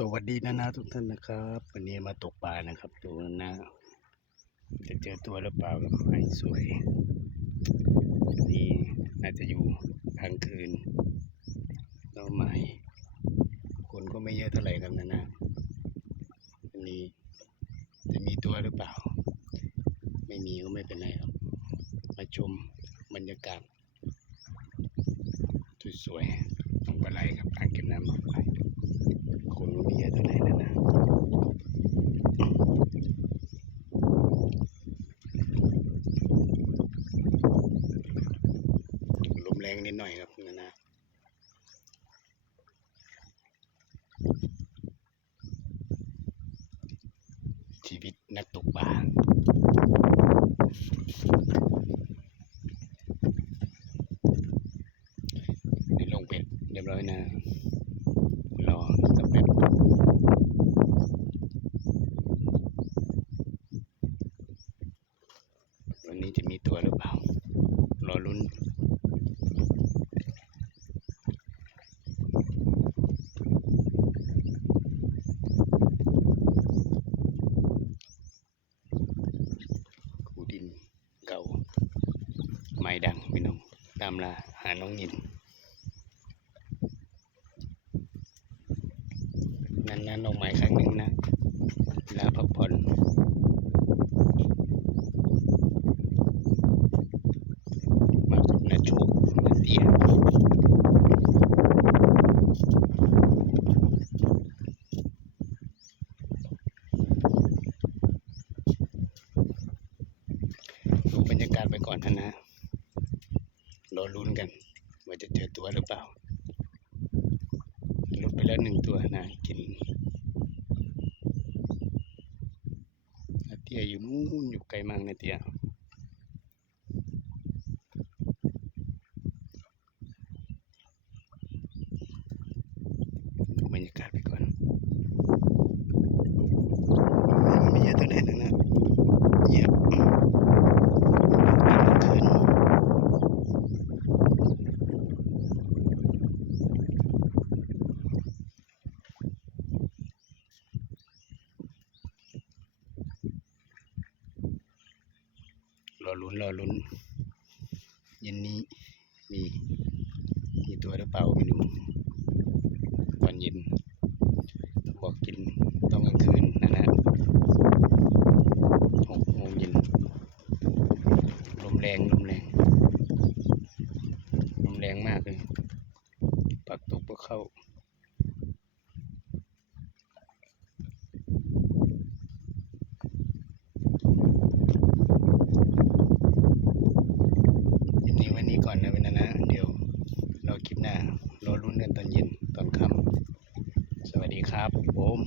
สวัสดีนะทุกท่านนะครับวันนี้มาตกปลานะครับดูนะจะเจอตัวหรือเปล่าครับไอ้สวยนี่น่าจะอยู่กลางคืนน้องใหม่คนก็ไม่เยอะเท่าไหร่ครับนะวันนี้จะมีตัวหรือเปล่าไม่มีก็ไม่เป็นไรครับมาชมบรรยากาศสวยๆตรงปลาไหลครับอ่างเก็บน้ำปลาไหลคนก็ไม่เยอะเท่าไหร่นะลมแรงนิดหน่อยครับนะชีวิตนักตกปลาลงเป็ดเรียบร้อยนะรอสักแป๊บวันนี้จะมีตัวหรือเปล่ารอลุ้นคูดินเก่าไม้ดังพี่น้องตามล่าหาน้องยินนานๆออกหมายครั้งหนึ่งนะเวลาพักผ่อนมากับนาโชคนาเตียดูบรรยากาศไปก่อนนะรอลุ้นกันว่าจะเจอตัวหรือเปล่าหลุดไปแล้วหนึ่งตัวนะกินนาเตียอยู่นู่นอยู่ไกลมากนาเตียดูบรรยากาศไปก่อนไม่เยอะเท่าไหร่นะเยอะคืนรอลุ้นเย็นนี้มีตัวหรือเปล่าไม่รู้ตอนเย็นบอกกินต้องกลางคืนนะ6 โมงเย็นลมแรงมากเลยปักตกก็เข้าวันนี้ก่อนนะเว้นนะเดี๋ยวรอคลิปหน้ารอลุ้นกันตอนเย็นตอนค่ำสวัสดีครับผม